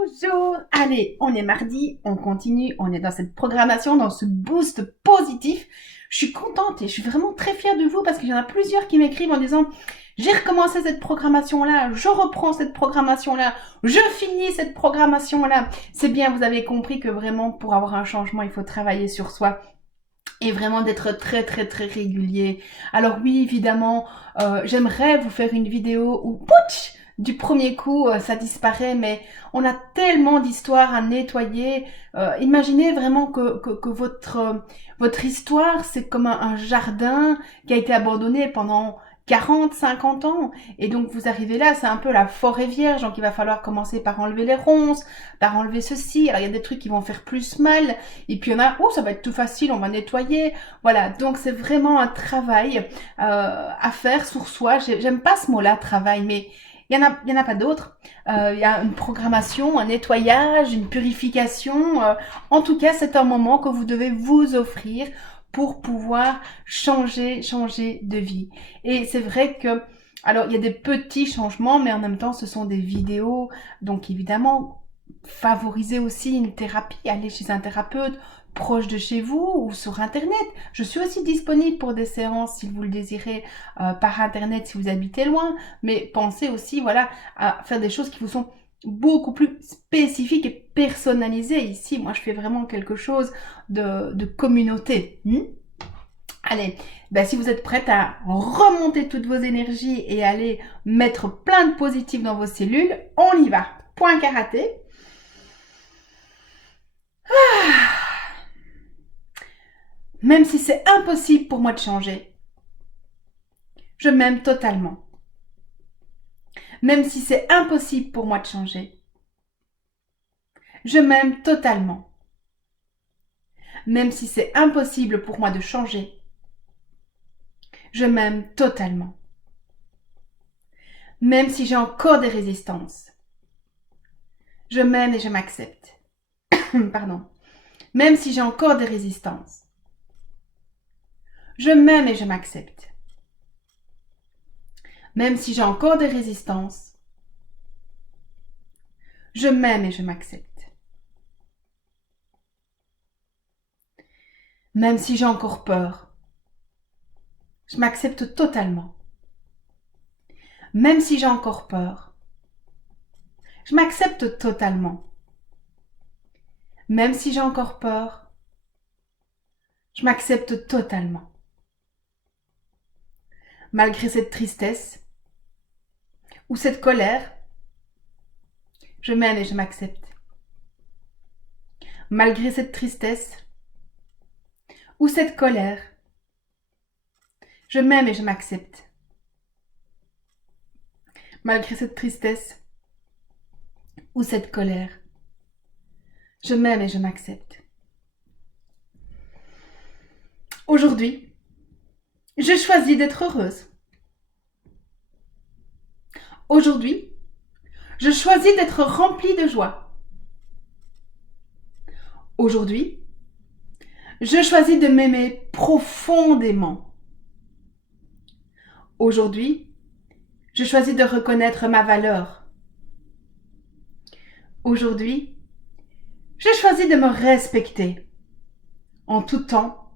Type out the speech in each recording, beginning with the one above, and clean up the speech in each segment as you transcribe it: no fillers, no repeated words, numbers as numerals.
Bonjour! Allez, on est mardi, on continue, on est dans cette programmation, dans ce boost positif. Je suis contente et je suis vraiment très fière de vous parce qu'il y en a plusieurs qui m'écrivent en disant j'ai recommencé cette programmation-là, je reprends cette programmation-là, je finis cette programmation-là. C'est bien, vous avez compris que vraiment pour avoir un changement, il faut travailler sur soi et vraiment d'être très très très régulier. Alors oui, évidemment, j'aimerais vous faire une vidéo où pouch du premier coup ça disparaît, mais on a tellement d'histoires à nettoyer. Imaginez vraiment que votre histoire c'est comme un jardin qui a été abandonné pendant 40, 50 ans. Et donc vous arrivez là, c'est un peu la forêt vierge, donc il va falloir commencer par enlever les ronces, par enlever ceci. Alors il y a des trucs qui vont faire plus mal, et puis il y en a, oh ça va être tout facile, on va nettoyer. Voilà, donc c'est vraiment un travail à faire sur soi. J'aime pas ce mot-là, travail, mais il y en a pas d'autres. Il y a une programmation, un nettoyage, une purification. En tout cas, c'est un moment que vous devez vous offrir pour pouvoir changer de vie. Et c'est vrai que, alors il y a des petits changements, mais en même temps, ce sont des vidéos. Donc évidemment, favoriser aussi une thérapie, aller chez un thérapeute proche de chez vous ou sur internet. Je suis aussi disponible pour des séances si vous le désirez par internet si vous habitez loin, mais pensez aussi voilà à faire des choses qui vous sont beaucoup plus spécifiques et personnalisées. Ici, moi je fais vraiment quelque chose de communauté. Allez, ben, si vous êtes prête à remonter toutes vos énergies et aller mettre plein de positifs dans vos cellules, on y va. Point karaté. Même si c'est impossible pour moi de changer, je m'aime totalement. Même si c'est impossible pour moi de changer, je m'aime totalement. Même si c'est impossible pour moi de changer, je m'aime totalement. Même si j'ai encore des résistances, je m'aime et je m'accepte. Pardon. Même si j'ai encore des résistances, je m'aime et je m'accepte. Même si j'ai encore des résistances, je m'aime et je m'accepte. Même si j'ai encore peur, je m'accepte totalement. Même si j'ai encore peur, je m'accepte totalement. Même si j'ai encore peur, je m'accepte totalement. Malgré cette tristesse ou cette colère, je m'aime et je m'accepte. Malgré cette tristesse ou cette colère, je m'aime et je m'accepte. Malgré cette tristesse ou cette colère, je m'aime et je m'accepte. Aujourd'hui, je choisis d'être heureuse. Aujourd'hui, je choisis d'être remplie de joie. Aujourd'hui, je choisis de m'aimer profondément. Aujourd'hui, je choisis de reconnaître ma valeur. Aujourd'hui, je choisis de me respecter en tout temps,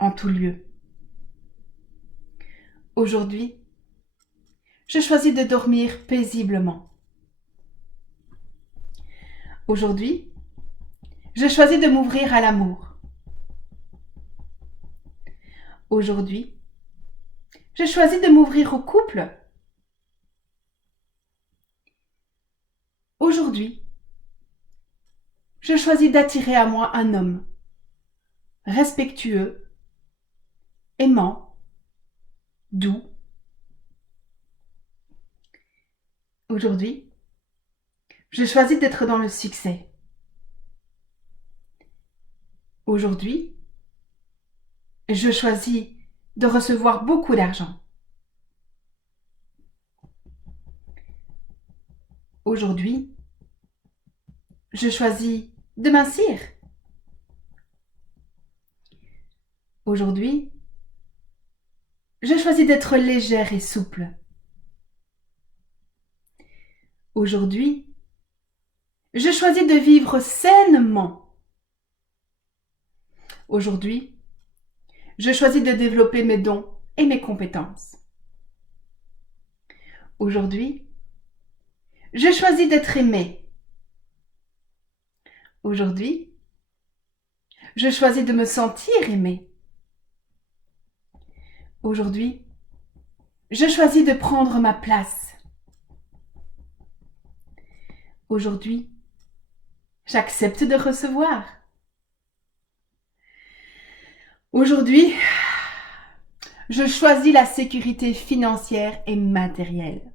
en tout lieu. Aujourd'hui, je choisis de dormir paisiblement. Aujourd'hui, je choisis de m'ouvrir à l'amour. Aujourd'hui, je choisis de m'ouvrir au couple. Aujourd'hui, je choisis d'attirer à moi un homme respectueux, aimant, doux. Aujourd'hui, je choisis d'être dans le succès. Aujourd'hui, je choisis de recevoir beaucoup d'argent. Aujourd'hui, je choisis de mincir. Aujourd'hui, je choisis d'être légère et souple. Aujourd'hui, Je choisis de vivre sainement. Aujourd'hui, je choisis de développer mes dons et mes compétences. Aujourd'hui, je choisis d'être aimé. Aujourd'hui, je choisis de me sentir aimé. Aujourd'hui, je choisis de prendre ma place. Aujourd'hui, j'accepte de recevoir. Aujourd'hui, je choisis la sécurité financière et matérielle.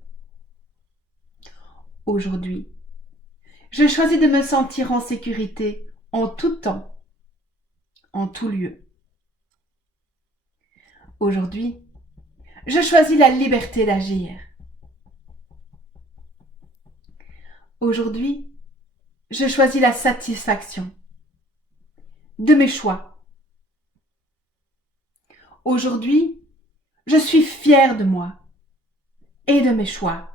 Aujourd'hui, je choisis de me sentir en sécurité en tout temps, en tout lieu. Aujourd'hui, je choisis la liberté d'agir. Aujourd'hui, je choisis la satisfaction de mes choix. Aujourd'hui, je suis fière de moi et de mes choix.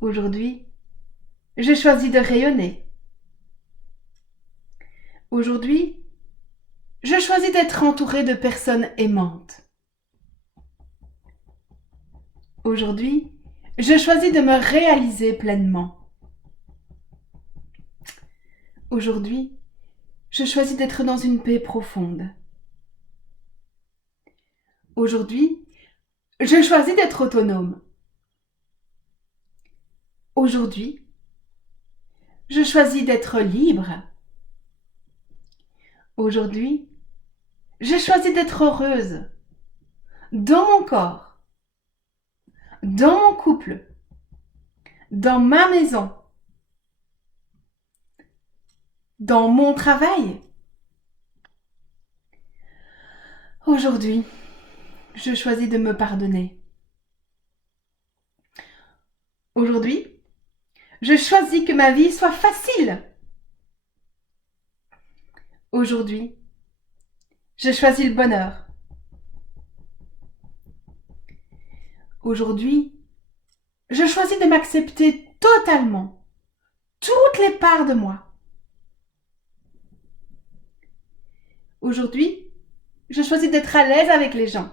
Aujourd'hui, je choisis de rayonner. Aujourd'hui, je choisis d'être entourée de personnes aimantes. Aujourd'hui, je choisis de me réaliser pleinement. Aujourd'hui, je choisis d'être dans une paix profonde. Aujourd'hui, je choisis d'être autonome. Aujourd'hui, je choisis d'être libre. Aujourd'hui, je choisis d'être heureuse dans mon corps, dans mon couple, dans ma maison, dans mon travail. Aujourd'hui, je choisis de me pardonner. Aujourd'hui, je choisis que ma vie soit facile. Aujourd'hui, je choisis le bonheur. Aujourd'hui, je choisis de m'accepter totalement, toutes les parts de moi. Aujourd'hui, je choisis d'être à l'aise avec les gens,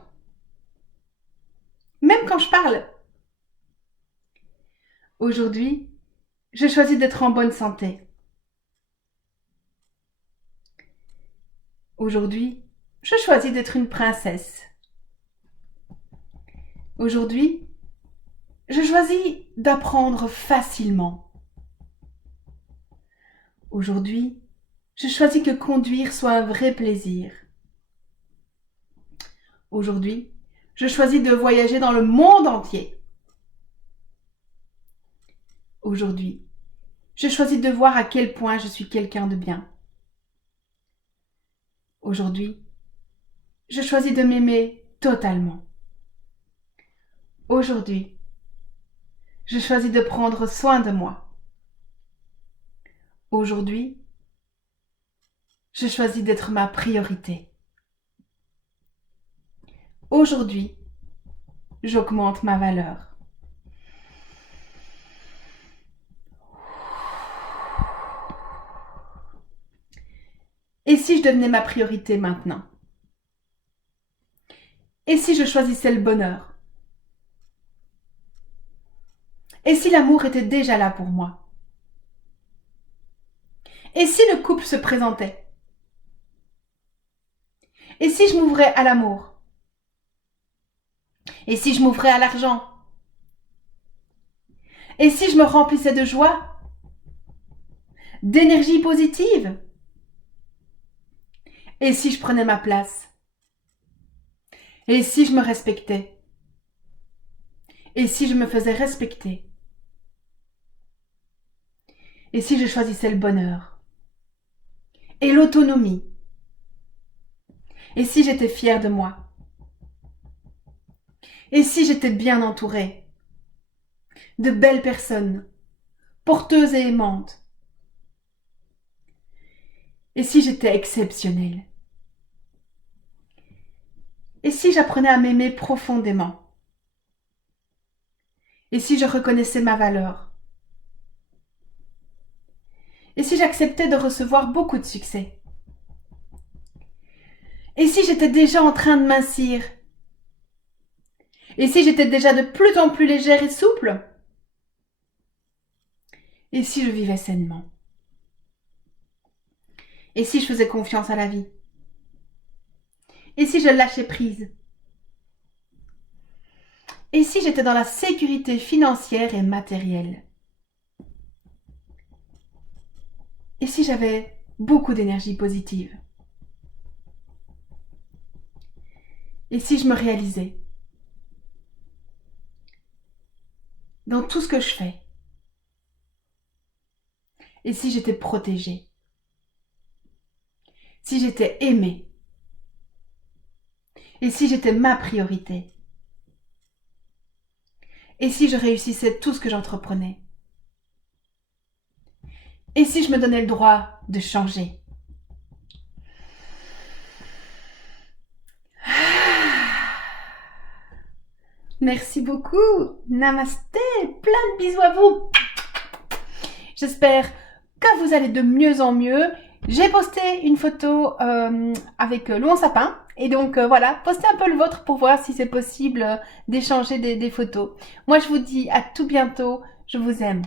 même quand je parle. Aujourd'hui, je choisis d'être en bonne santé. Aujourd'hui, je choisis d'être une princesse. Aujourd'hui, je choisis d'apprendre facilement. Aujourd'hui, je choisis que conduire soit un vrai plaisir. Aujourd'hui, je choisis de voyager dans le monde entier. Aujourd'hui, je choisis de voir à quel point je suis quelqu'un de bien. Aujourd'hui, je choisis de m'aimer totalement. Aujourd'hui, je choisis de prendre soin de moi. Aujourd'hui, je choisis d'être ma priorité. Aujourd'hui, j'augmente ma valeur. Et si je devenais ma priorité maintenant? Et si je choisissais le bonheur? Et si l'amour était déjà là pour moi? Et si le couple se présentait? Et si je m'ouvrais à l'amour? Et si je m'ouvrais à l'argent? Et si je me remplissais de joie? D'énergie positive? Et si je prenais ma place? Et si je me respectais? Et si je me faisais respecter? Et si je choisissais le bonheur? Et l'autonomie? Et si j'étais fière de moi? Et si j'étais bien entourée de belles personnes, porteuses et aimantes? Et si j'étais exceptionnelle? Et si j'apprenais à m'aimer profondément? Et si je reconnaissais ma valeur? Et si j'acceptais de recevoir beaucoup de succès? Et si j'étais déjà en train de mincir? Et si j'étais déjà de plus en plus légère et souple? Et si je vivais sainement? Et si je faisais confiance à la vie? Et si je lâchais prise? Et si j'étais dans la sécurité financière et matérielle? Et si j'avais beaucoup d'énergie positive? Et si je me réalisais dans tout ce que je fais? Et si j'étais protégée? Si j'étais aimée? Et si j'étais ma priorité? Et si je réussissais tout ce que j'entreprenais? Et si je me donnais le droit de changer? Merci beaucoup. Namasté. Plein de bisous à vous. J'espère que vous allez de mieux en mieux. J'ai posté une photo avec Louan Sapin. Et donc voilà, postez un peu le vôtre pour voir si c'est possible d'échanger des photos. Moi je vous dis à tout bientôt. Je vous aime.